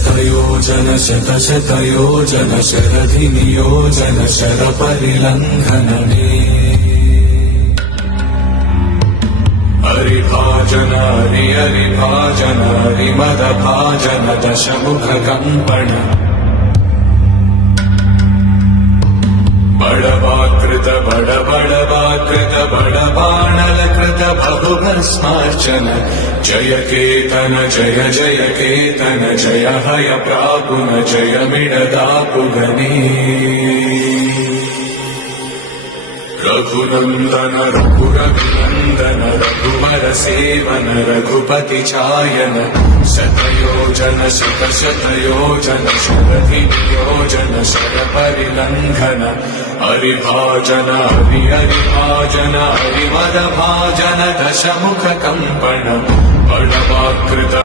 शतयोजन शतशतयोजन शरधिनियोजन शरपरिलङ्घनने हरिभाजन हरिभाजन हरिमदभाजन दशमुखकम्पण बडवाकृत बडवाकृत बडबाणलकृत बहुभस्मार्चन जय केतन जय जय केतन जय हय प्रापुन जय मिडदापुगने रघुनन्दन रघुरघुनन्दन रघुवर सेवन रघुपति चायन शतयोजन शतशतयोजन शरधिनियोजन शरपरिलङ्घन हरिभाजन हरिभाजन हरिमदभाजन दशमुखकम्पण बडवाकृत